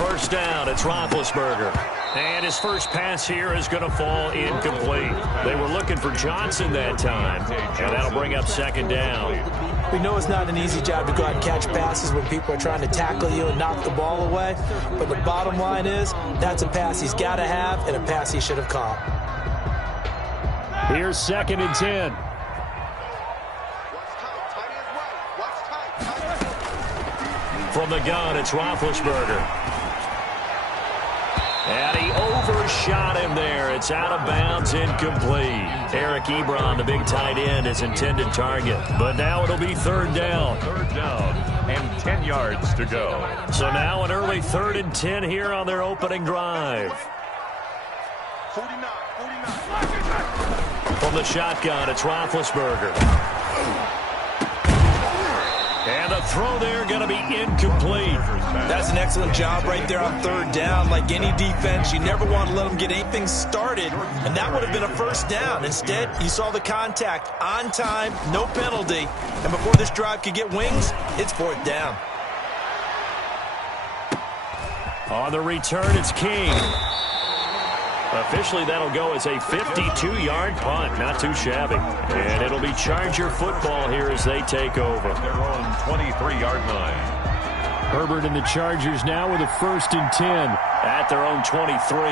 first down. It's Roethlisberger. And his first pass here is going to fall incomplete. They were looking for Johnson that time, and that'll bring up second down. We know it's not an easy job to go out and catch passes when people are trying to tackle you and knock the ball away, but the bottom line is that's a pass he's got to have and a pass he should have caught. Here's 2nd and 10. From the gun, it's Roethlisberger. And he overshot him there. It's out of bounds, incomplete. Eric Ebron, the big tight end, his intended target. But now it'll be 3rd down. 3rd down and 10 yards to go. So now an early 3rd and 10 here on their opening drive. 49. From the shotgun, it's Roethlisberger. And the throw there going to be incomplete. That's an excellent job right there on 3rd down. Like any defense, you never want to let them get anything started, and that would have been a 1st down. Instead, you saw the contact on time, no penalty, and before this drive could get wings, it's 4th down. On the return, it's King. Officially, that'll go as a 52-yard punt. Not too shabby. And it'll be Charger football here as they take over. They're on 23-yard line. Herbert and the Chargers now with a 1st and 10 at their own 23.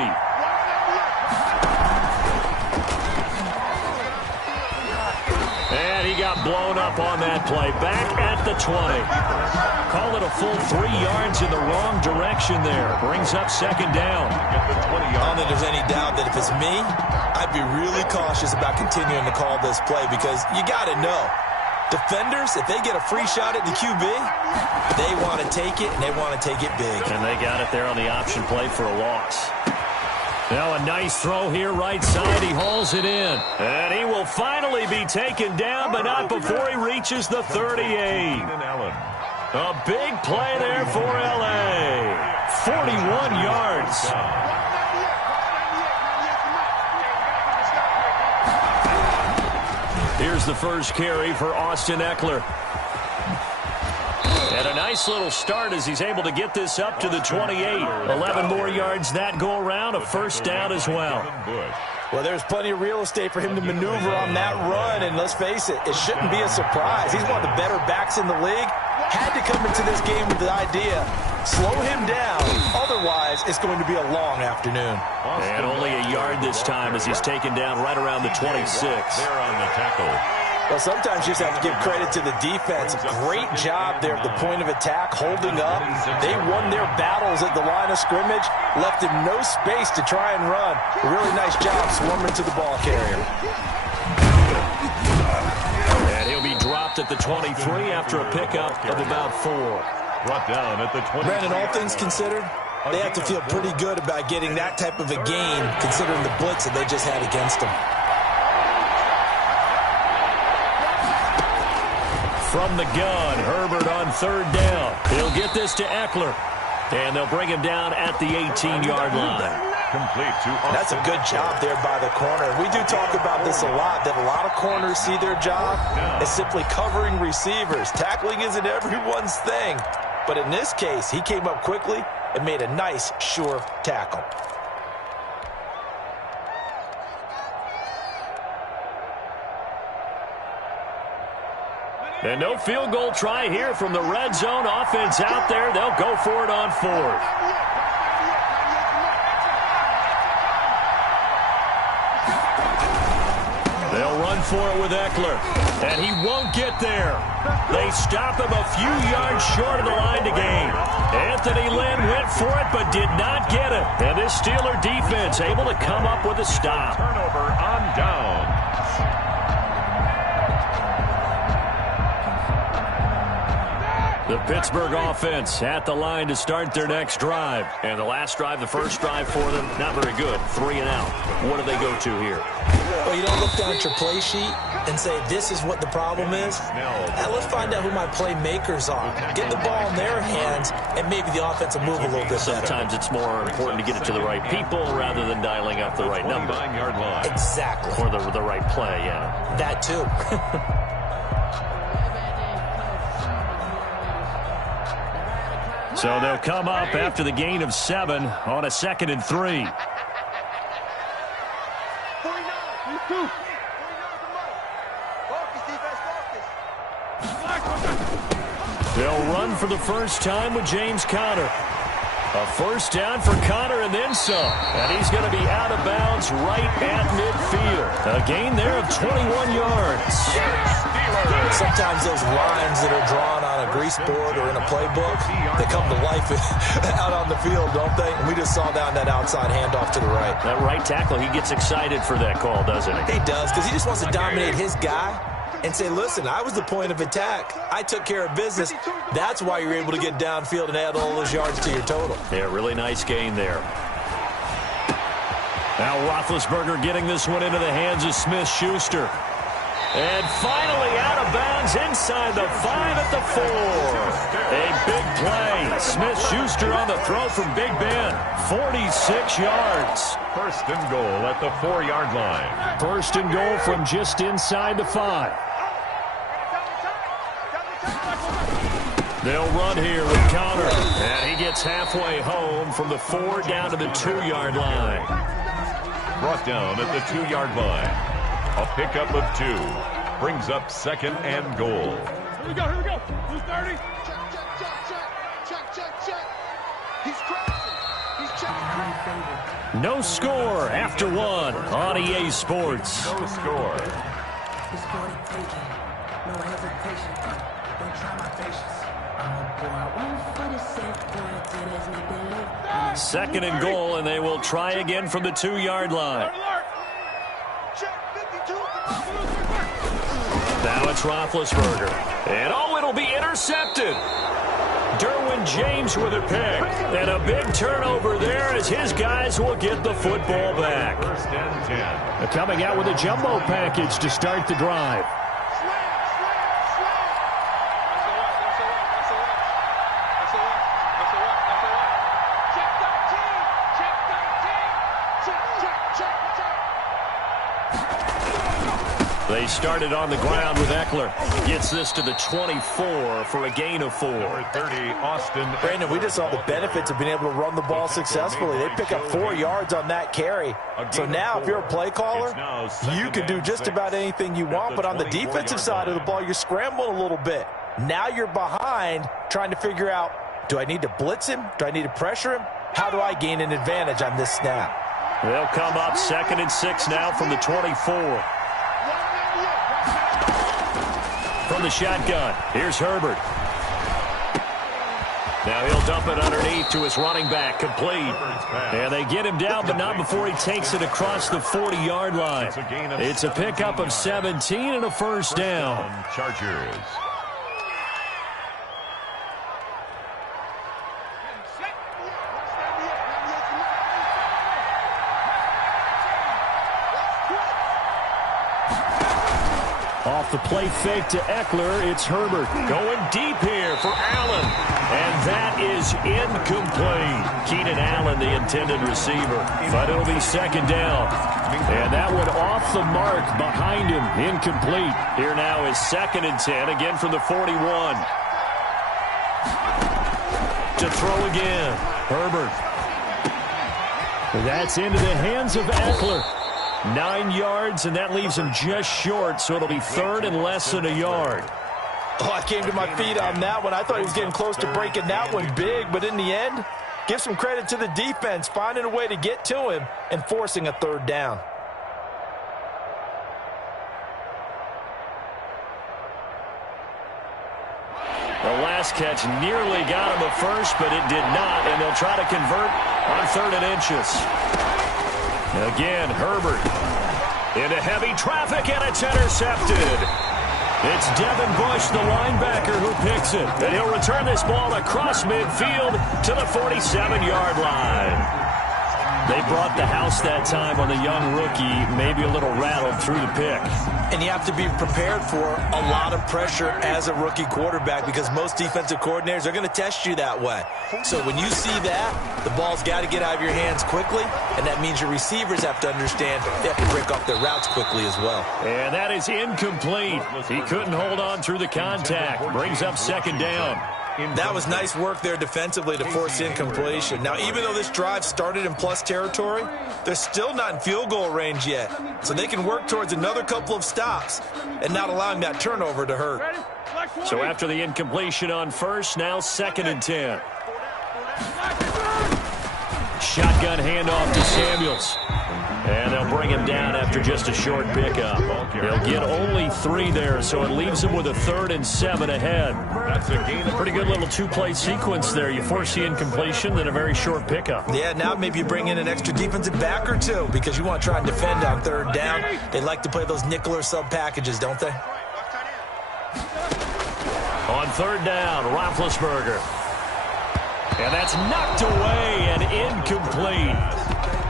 And he got blown up on that play. Back at the 20. Call it a full 3 yards in the wrong direction there. Brings up 2nd down. I don't think there's any doubt that if it's me, I'd be really cautious about continuing to call this play because you got to know. Defenders, if they get a free shot at the QB, they want to take it, and they want to take it big. And they got it there on the option play for a loss. Now a nice throw here right side. He hauls it in. And he will finally be taken down, but not before he reaches the 38. A big play there for L.A. 41 yards. Here's the first carry for Austin Eckler. And a nice little start as he's able to get this up to the 28. 11 more yards that go around, a 1st down as well. Well, there's plenty of real estate for him to maneuver on that run, and let's face it, it shouldn't be a surprise. He's one of the better backs in the league. Had to come into this game with the idea, slow him down, otherwise it's going to be a long afternoon. And only a yard this time as he's taken down right around the 26. There on the tackle. Well, sometimes you just have to give credit to the defense. Great job there at the point of attack, holding up. They won their battles at the line of scrimmage, left him no space to try and run. A really nice job swarming to the ball carrier. And he'll be dropped at the 23 after a pickup of about 4. Brought down at the 20. Brandon, all things considered, they have to feel pretty good about getting that type of a gain, considering the blitz that they just had against them. From the gun, Herbert on 3rd down. He'll get this to Eckler. And they'll bring him down at the 18-yard line. Complete to Austin. That's a good job there by the corner. We do talk about this a lot, that a lot of corners see their job as simply covering receivers. Tackling isn't everyone's thing. But in this case, he came up quickly and made a nice, sure tackle. And no field goal try here from the red zone. Offense out there. They'll go for it on 4th. They'll run for it with Eckler. And he won't get there. They stop him a few yards short of the line to gain. Anthony Lynn went for it but did not get it. And this Steeler defense able to come up with a stop. Turnover on down. The Pittsburgh offense at the line to start their next drive. And the last drive, the first drive for them, not very good. 3 and out. What do they go to here? Well, you don't look down at your play sheet and say, this is what the problem is. Now, let's find out who my playmakers are. Get the ball in their hands, and maybe the offense will move a little bit better. Sometimes it's more important to get it to the right people rather than dialing up the right number. 29-yard line. Exactly. Or the right play, yeah. That, too. So they'll come up after the gain of 7 on a 2nd and 3. They'll run for the first time with James Conner. A first down for Conner and then some. And he's going to be out of bounds right at midfield. A gain there of 21 yards. Sometimes those lines that are drawn on a grease board or in a playbook, they come to life out on the field, don't they? And we just saw down that outside handoff to the right. That right tackle, he gets excited for that call, doesn't he? He does, because he just wants to dominate his guy and say, listen, I was the point of attack. I took care of business. That's why you're able to get downfield and add all those yards to your total. Yeah, really nice gain there. Now Roethlisberger getting this one into the hands of Smith-Schuster. And finally out of bounds inside the 5 at the 4. A big play. Smith-Schuster on the throw from Big Ben. 46 yards. First and goal at the 4-yard line. First and goal from just inside the 5. They'll run here with Conner. And he gets halfway home from the 4 down to the 2-yard line. Brought down at the 2-yard line. A pickup of 2. Brings up 2nd and goal. Here we go. Who's 30? Check. He's crossing. He's checking. No score after 1 on EA Sports. No score. It's for the taking. No hesitation. Don't try my patience. I'm a boy. 1 for the set. Boy, there's nothing left. 2nd and goal, and they will try again from the 2-yard line. Now it's Roethlisberger. And it'll be intercepted. Derwin James with a pick. And a big turnover there as his guys will get the football back. First and 10. They're coming out with a jumbo package to start the drive. They started on the ground with Eckler. Gets this to the 24 for a gain of 4. Number 30, Austin. Brandon, we just saw the benefits of being able to run the ball successfully. They pick up 4 yards on that carry. So now if you're a play caller, you can do just about anything you want. But on the defensive side of the ball, you're scrambling a little bit. Now you're behind trying to figure out, do I need to blitz him? Do I need to pressure him? How do I gain an advantage on this snap? They'll come up 2nd and 6 now from the 24. From the shotgun, here's Herbert. Now he'll dump it underneath to his running back, complete. And they get him down, but not before he takes it across the 40-yard line. It's a pickup of 17 and a first down. Chargers. Off the play fake to Eckler, it's Herbert. Going deep here for Allen. And that is incomplete. Keenan Allen, the intended receiver. But it'll be 2nd down. And that one off the mark behind him. Incomplete. Here now is 2nd and 10, again from the 41. To throw again. Herbert. That's into the hands of Eckler. 9 yards, and that leaves him just short, so it'll be 3rd and less than a yard. Oh, I came to my feet on that one. I thought he was getting close to breaking that one big, but in the end, give some credit to the defense, finding a way to get to him and forcing a 3rd down. The last catch nearly got him a first, but it did not, and they'll try to convert on 3rd and inches. Again, Herbert into heavy traffic, and it's intercepted. It's Devin Bush, the linebacker, who picks it. And he'll return this ball across midfield to the 47-yard line. They brought the house that time on the young rookie, maybe a little rattled through the pick. And you have to be prepared for a lot of pressure as a rookie quarterback because most defensive coordinators are going to test you that way. So when you see that, the ball's got to get out of your hands quickly, and that means your receivers have to understand they have to break off their routes quickly as well. And that is incomplete. He couldn't hold on through the contact. Brings up 2nd down. That was nice work there defensively to force incompletion. Now, even though this drive started in plus territory, they're still not in field goal range yet. So they can work towards another couple of stops and not allowing that turnover to hurt. So after the incompletion on first, now 2nd and 10. Shotgun handoff to Samuels. And they'll bring him down after just a short pickup. They'll get only 3 there, so it leaves them with a 3rd and 7 ahead. That's a pretty good little 2-play sequence there. You force the incompletion, then a very short pickup. Yeah, now maybe you bring in an extra defensive back or two because you want to try and defend on 3rd down. They like to play those nickel or sub packages, don't they? On 3rd down, Roethlisberger. And that's knocked away and incomplete.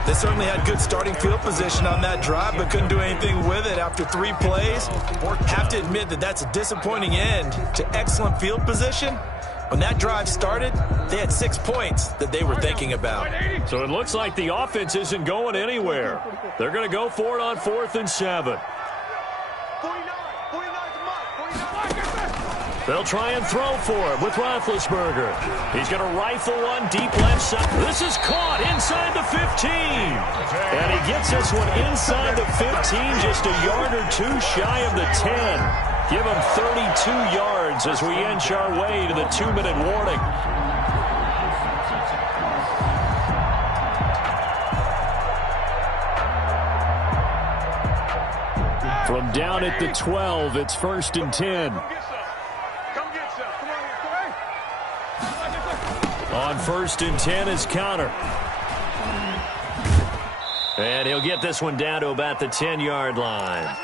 They certainly had good starting field position on that drive, but couldn't do anything with it after 3 plays. Have to admit that that's a disappointing end to excellent field position. When that drive started, they had 6 points that they were thinking about. So it looks like the offense isn't going anywhere. They're going to go for it on 4th and 7. They'll try and throw for it with Roethlisberger. He's going to rifle one deep left side. This is caught inside the 15. And he gets this one inside the 15, just a yard or 2 shy of the 10. Give him 32 yards as we inch our way to the 2-minute warning. From down at the 12, it's 1st and 10. On 1st and 10 is Connor. And he'll get this one down to about the 10-yard line.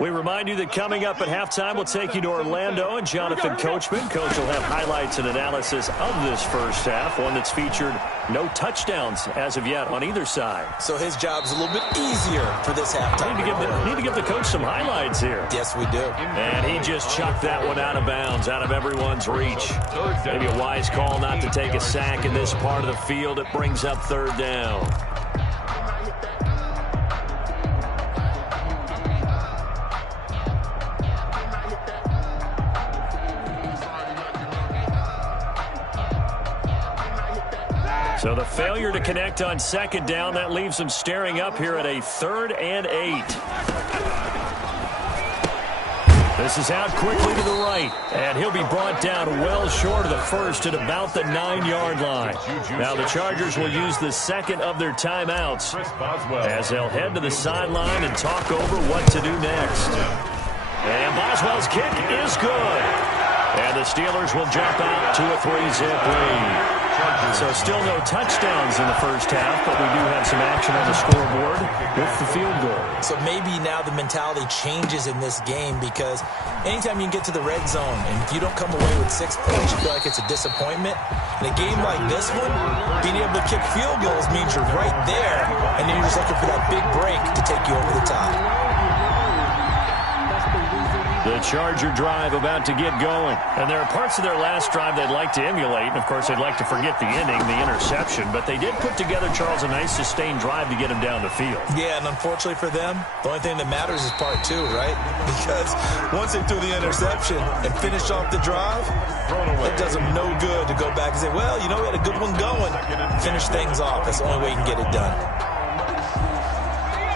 We remind you that coming up at halftime, we'll take you to Orlando and Jonathan Coachman. Coach will have highlights and analysis of this first half, one that's featured no touchdowns as of yet on either side. So his job's a little bit easier for this halftime. Need to give the coach some highlights here. Yes, we do. And he just chucked that one out of bounds, out of everyone's reach. Maybe a wise call not to take a sack in this part of the field. It brings up 3rd down. So the failure to connect on 2nd down, that leaves them staring up here at a 3rd and 8. This is out quickly to the right, and he'll be brought down well short of the 1st at about the 9-yard line. Now the Chargers will use the 2nd of their timeouts as they'll head to the sideline and talk over what to do next. And Boswell's kick is good. And the Steelers will jump out to a 3-zip lead. So still no touchdowns in the first half, but we do have some action on the scoreboard with the field goal. So maybe now the mentality changes in this game because anytime you can get to the red zone and if you don't come away with 6 points, you feel like it's a disappointment. In a game like this one, being able to kick field goals means you're right there, and then you're just looking for that big break to take you over the top. The Charger drive about to get going. And there are parts of their last drive they'd like to emulate. And, of course, they'd like to forget the ending, the interception. But they did put together, Charles, a nice sustained drive to get him down the field. Yeah, and unfortunately for them, the only thing that matters is part 2, right? Because once they threw the interception and finished off the drive, it does them no good to go back and say, well, you know, we had a good one going. Finish things off. That's the only way you can get it done.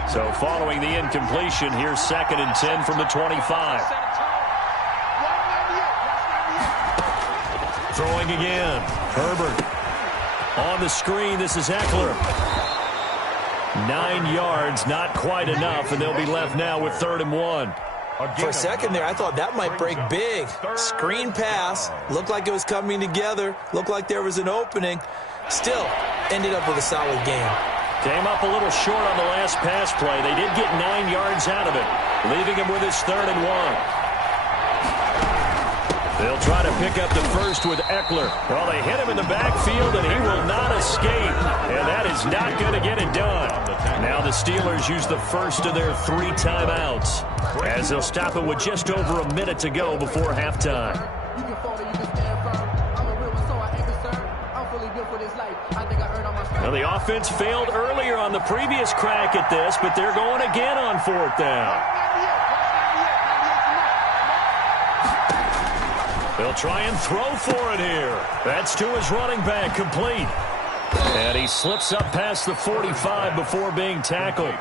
So following the incompletion, here's 2nd and 10 from the 25. Throwing again. Herbert. On the screen, this is Eckler. 9 yards, not quite enough, and they'll be left now with 3rd and 1. For a second there, I thought that might break big. Screen pass. Looked like it was coming together. Looked like there was an opening. Still, ended up with a solid game. Came up a little short on the last pass play. They did get 9 yards out of it, leaving him with his 3rd and 1. They'll try to pick up the first with Eckler. Well, they hit him in the backfield, and he will not escape. escape, and that is not going to get it done. Now the Steelers use the first of their 3 timeouts, as they'll stop it with just over a minute to go before halftime. Now the offense failed earlier on the previous crack at this, but they're going again on 4th down. They'll try and throw for it here. That's to his running back, complete. And he slips up past the 45 before being tackled.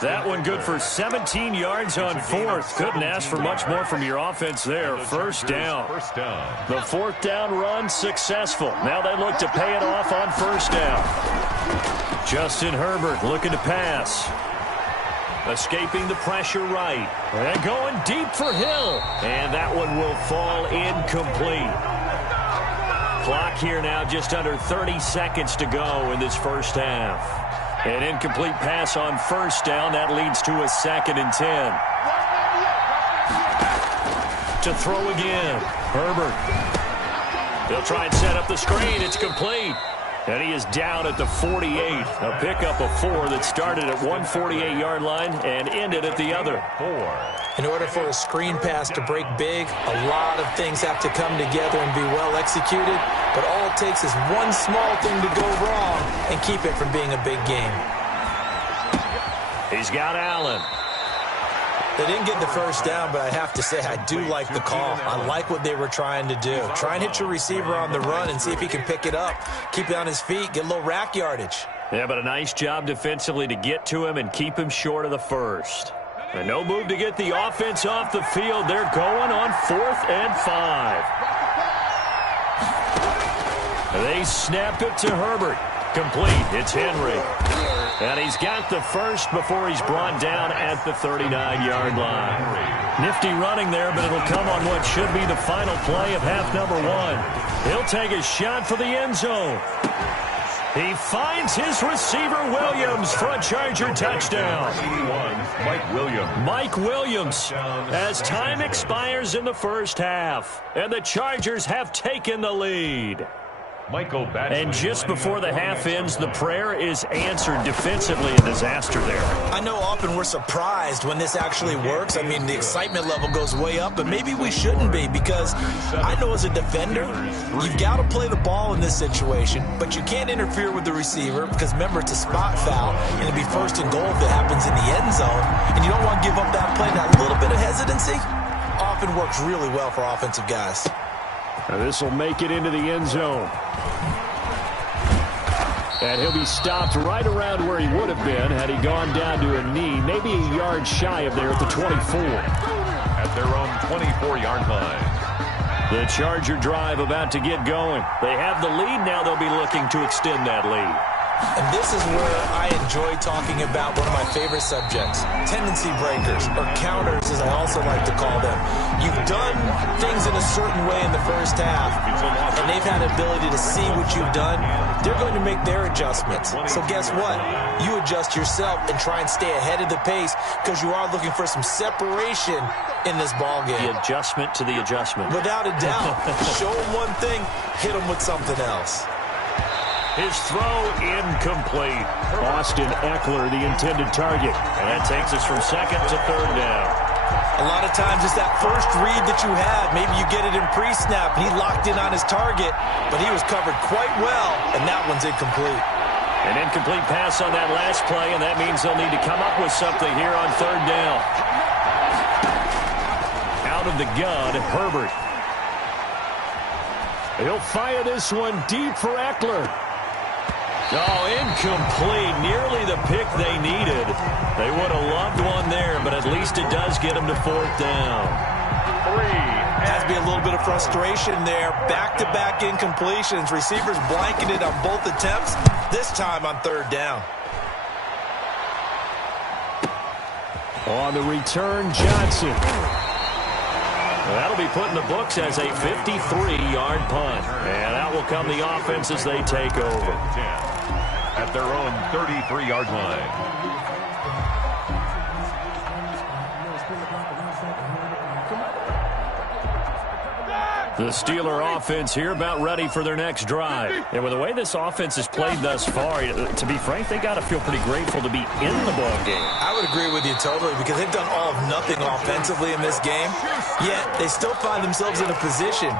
That one good for 17 yards on 4th. Couldn't ask for much more from your offense there. First down. The 4th down run successful. Now they look to pay it off on 1st down. Justin Herbert looking to pass. Escaping the pressure right. And going deep for Hill. And that one will fall incomplete. Clock here now just under 30 seconds to go in this first half. An incomplete pass on 1st down. That leads to a 2nd and 10. To throw again. Herbert. They'll try and set up the screen. It's complete. And he is down at the 48. A pickup of 4 that started at one 48-yard line and ended at the other. 4. In order for a screen pass to break big, a lot of things have to come together and be well executed. But all it takes is one small thing to go wrong and keep it from being a big game. He's got Allen. They didn't get the first down, but I have to say I do like the call. I like what they were trying to do. Try and hit your receiver on the run and see if he can pick it up. Keep it on his feet, get a little rack yardage. Yeah, but a nice job defensively to get to him and keep him short of the first. And no move to get the offense off the field. They're going on 4th and 5. They snap it to Herbert. Complete. It's Henry. And he's got the first before he's brought down at the 39-yard line. Nifty running there, but it'll come on what should be the final play of half number 1. He'll take a shot for the end zone. He finds his receiver, Williams, for a Charger touchdown. Mike Williams, as time expires in the first half, and the Chargers have taken the lead. And just before the half ends, the prayer is answered defensively. A disaster there. I know often we're surprised when this actually works. I mean, the excitement level goes way up, but maybe we shouldn't be, because I know as a defender, you've got to play the ball in this situation, but you can't interfere with the receiver because, remember, it's a spot foul, and it'd be 1st and goal if it happens in the end zone, and you don't want to give up that play. That little bit of hesitancy often works really well for offensive guys. This will make it into the end zone. And he'll be stopped right around where he would have been had he gone down to a knee, maybe a yard shy of there at the 24. At their own 24-yard line. The Charger drive about to get going. They have the lead now. They'll be looking to extend that lead. And this is where I enjoy talking about one of my favorite subjects, tendency breakers, or counters as I also like to call them. You've done things in a certain way in the first half, and they've had the ability to see what you've done. They're going to make their adjustments. So guess what? You adjust yourself and try and stay ahead of the pace, because you are looking for some separation in this ball game. The adjustment to the adjustment. Without a doubt. Show them one thing, hit them with something else. His throw incomplete. Austin Eckler, the intended target. And that takes us from 2nd to 3rd down. A lot of times it's that first read that you have. Maybe you get it in pre-snap, and he locked in on his target, but he was covered quite well, and that one's incomplete. An incomplete pass on that last play, and that means they'll need to come up with something here on 3rd down. Out of the gun, Herbert. He'll fire this one deep for Eckler. Oh, incomplete. Nearly the pick they needed. They would have loved one there, but at least it does get them to 4th down. Has to be a little bit of frustration there. Back-to-back incompletions. Receivers blanketed on both attempts, this time on 3rd down. On the return, Johnson. That'll be put in the books as a 53-yard punt. And out will come the offense as they take over. At their own 33-yard line. The Steeler offense here about ready for their next drive. And with the way this offense has played thus far, to be frank, they got to feel pretty grateful to be in the ball game. I would agree with you totally because they've done all of nothing offensively in this game, yet they still find themselves in a position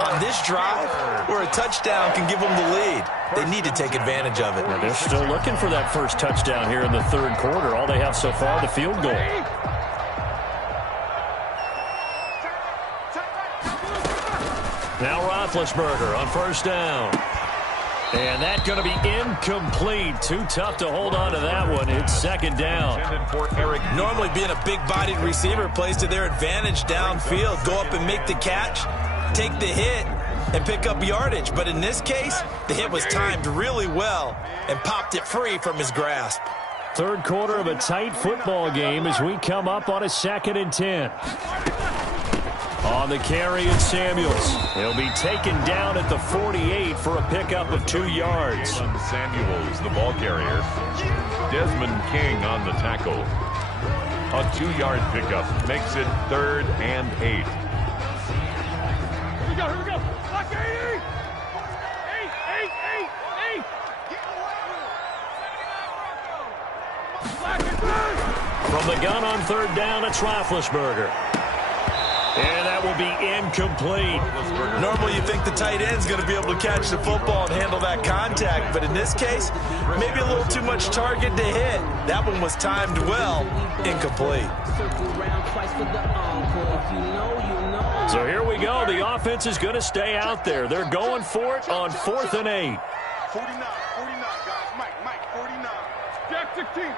on this drive where a touchdown can give them the lead. They need to take advantage of it. Well, they're still looking for that first touchdown here in the third quarter. All they have so far, the field goal. Now Roethlisberger on first down. And that's going to be incomplete. Too tough to hold on to that one. It's second down. Normally being a big-bodied receiver plays to their advantage downfield. Go up and make the catch, take the hit, and pick up yardage. But in this case, the hit was timed really well and popped it free from his grasp. Third quarter of a tight football game as we come up on a 2nd and 10. On the carry, it's Samuels. He'll be taken down at the 48 for a pickup of 2 yards. Samuels, the ball carrier. Desmond King on the tackle. A 2-yard pickup makes it 3rd and 8. Here we go. Lock 80. 8. From the gun on 3rd down, it's Roethlisberger. And that will be incomplete. Normally you think the tight end's going to be able to catch the football and handle that contact, but in this case, maybe a little too much target to hit. That one was timed well, incomplete. So here we go. The offense is going to stay out there. They're going for it on 4th and 8. 49, guys. Mike, 49. Jack 16.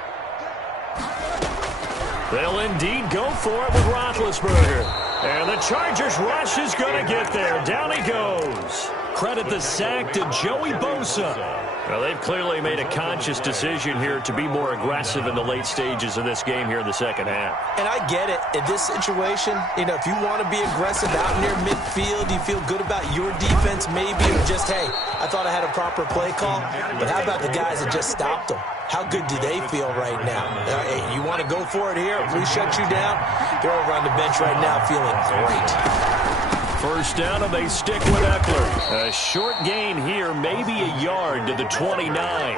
They'll indeed go for it with Roethlisberger. And the Chargers rush is going to get there. Down he goes. Credit the sack to Joey Bosa. Well, they've clearly made a conscious decision here to be more aggressive in the late stages of this game here in the second half. And I get it. In this situation, if you want to be aggressive out near midfield, you feel good about your defense maybe, or just, hey, I thought I had a proper play call. But how about the guys that just stopped them? How good do they feel right now? Hey, you want to go for it here? If we shut you down, they're over on the bench right now feeling great. First down, and they stick with Eckler. A short gain here, maybe a yard to the 29.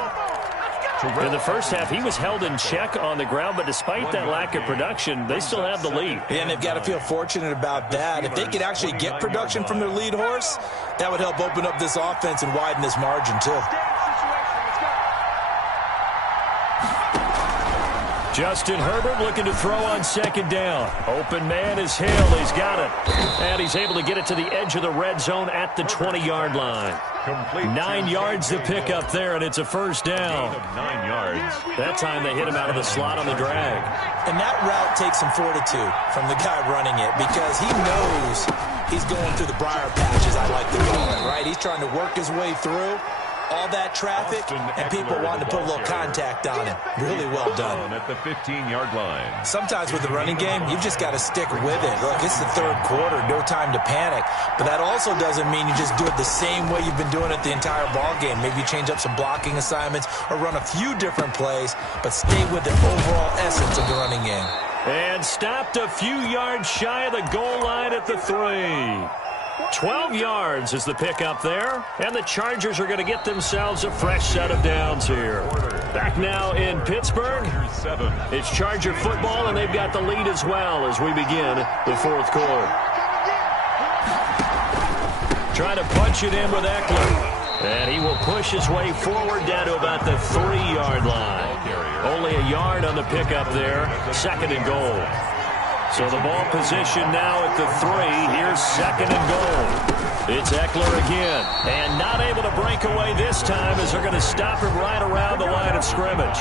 In the first half, he was held in check on the ground, but despite that lack of production, they still have the lead. Yeah, and they've got to feel fortunate about that. If they could actually get production from their lead horse, that would help open up this offense and widen this margin, too. Justin Herbert looking to throw on 2nd down. Open man is Hill. He's got it. And he's able to get it to the edge of the red zone at the 20-yard line. 9 yards to pick up there, and it's a first down. 9 yards. That time they hit him out of the slot on the drag. And that route takes some fortitude from the guy running it because he knows he's going through the briar patches, I like to call it, right? He's trying to work his way through all that traffic, and people wanting to put a little contact on him. Really well done. At the 15-yard line. Sometimes with the running game, you've just got to stick with it. Look, it's the third quarter, no time to panic. But that also doesn't mean you just do it the same way you've been doing it the entire ball game. Maybe you change up some blocking assignments or run a few different plays, but stay with the overall essence of the running game. And stopped a few yards shy of the goal line at the 3. 12 yards is the pickup there, and the Chargers are going to get themselves a fresh set of downs here. Back now in Pittsburgh, it's Charger football, and they've got the lead as well as we begin the 4th quarter. Trying to punch it in with Eckler, and he will push his way forward down to about the 3-yard line. Only a yard on the pickup there, 2nd and goal. So the ball position now at the 3. Here's 2nd and goal. It's Eckler again. And not able to break away this time as they're going to stop him right around the line of scrimmage.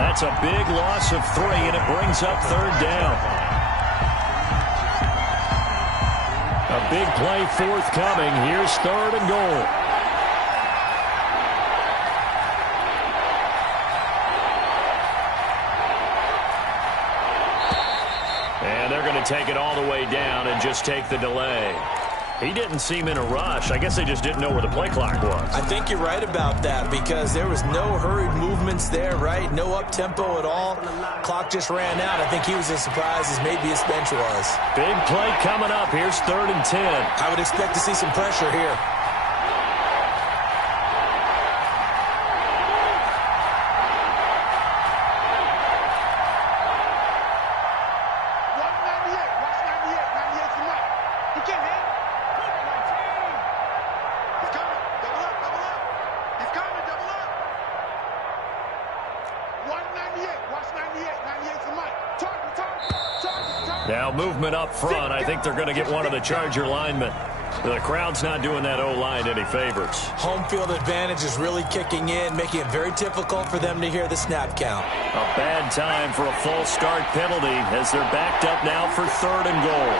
That's a big loss of 3, and it brings up 3rd down. A big play forthcoming. Here's 3rd and goal. And they're going to take it all the way down and just take the delay. He didn't seem in a rush. I guess they just didn't know where the play clock was. I think you're right about that because there was no hurried movements there, right? No up-tempo at all. Clock just ran out. I think he was as surprised as maybe his bench was. Big play coming up. Here's 3rd and 10. I would expect to see some pressure here. Now movement up front. I think they're going to get one of the Charger linemen. The crowd's not doing that O-line any favors. Home field advantage is really kicking in, making it very difficult for them to hear the snap count. A bad time for a false start penalty as they're backed up now for 3rd and goal.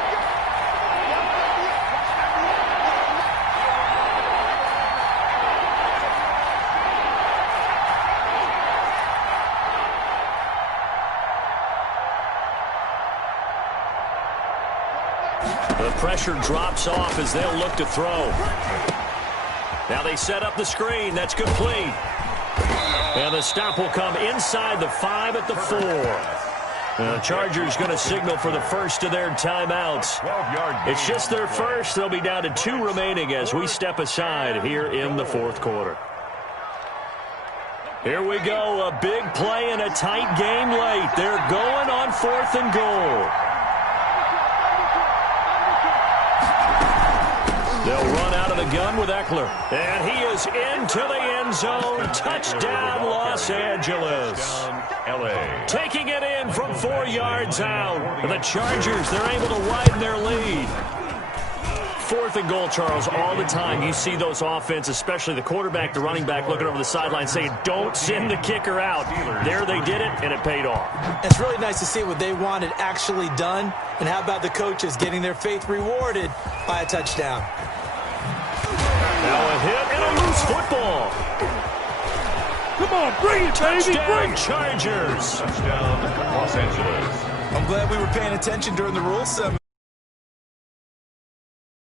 The pressure drops off as they'll look to throw. Now they set up the screen. That's complete. And the stop will come inside the 5 at the 4. The Chargers going to signal for the first of their timeouts. It's just their first. They'll be down to 2 remaining as we step aside here in the 4th quarter. Here we go. A big play and a tight game late. They're going on 4th and goal. They'll run out of the gun with Eckler. And he is into the end zone. Touchdown, Los Angeles. LA. Taking it in from 4 yards out. The Chargers, they're able to widen their lead. 4th and goal, Charles, all the time you see those offenses, especially the quarterback, the running back, looking over the sideline saying, don't send the kicker out. There they did it, and it paid off. It's really nice to see what they wanted actually done. And how about the coaches getting their faith rewarded by a touchdown? Now a hit and a loose football. Come on, bring it, baby, bring it. Chargers. Touchdown, Los Angeles. I'm glad we were paying attention during the rule